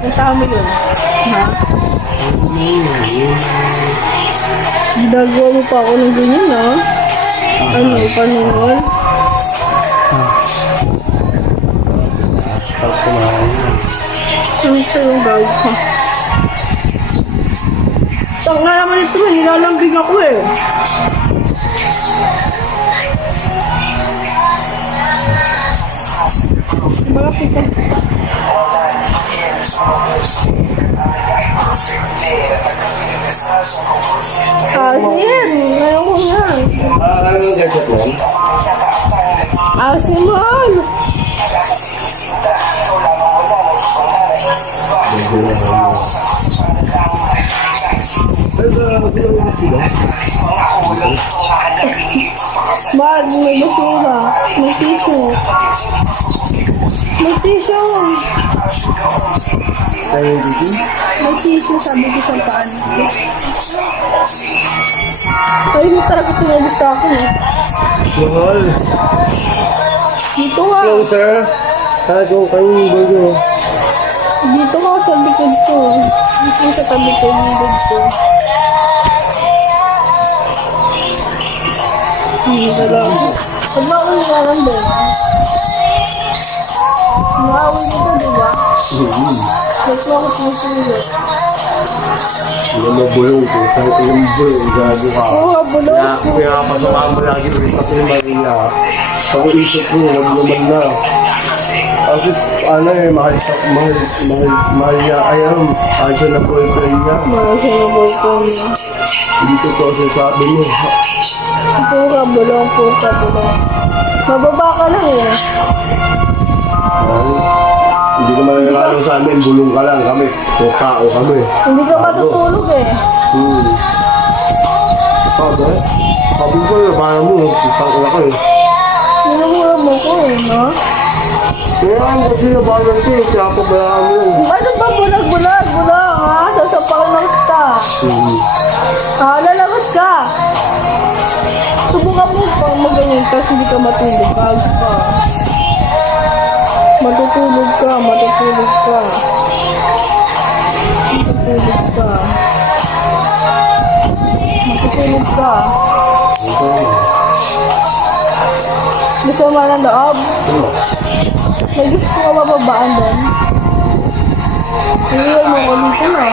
Punta mo yun. Ha? Dagawa mo pa ako ng ganyan, ha? Ano, panunol? Sarap kumain yan. Ano ito yung gawin ko? Tang nga naman ito, nilalambing ako eh. Malapit ka. Asin! Ngayon ko nga. Ano yung gadget mo? Asin man! Bad, may basura. May tissue. May tissue. Tayo dito? May tissue, sabi ko sa paan. Ay, mo talaga pinagod sa akin eh. Mahal. Dito nga. Closer. Tago kayong burger. Dito nga sa likod ko. Dito sa tabi ko, likod ko. Hindi lang. Pag ba ako nilalang din? Maawin nito, diba? Ba't mo ako sinusunod? Hindi mo bulong ko. Kahit yung bulong, gago ka. Oo, bulong ko. Kaya pasamaan mo lagi rin pati yung Maria. Pag-iisip mo, huwag naman na. Kasi ano eh, mahal niya. Ayun, siya na boyfriend niya. Mahal siya ng boyfriend niya. Hindi totoo sinasabi mo. Pura, bulong, pura, bulong. Mababa ka lang eh. Hindi naman naglalaro sa amin, bulong ka lang kami. O tao kami. Hindi ka matutulog eh. Sabi ko na, parang mo, isang ka kayo. Minumura mo ko eh, no? Kaya ang kasi na parang ito, kaya pabayaan mo yun. Ano ba bulag, ha? Sasapakan ng kita. Lalabas ka. Subukan mo pang maganyan kasi hindi ka matulog. Kag ka. Matutulog ka. Matutulog ka. Gusto mo ng loob? May gusto ka bababaan doon? Iiwan mo ko dito na.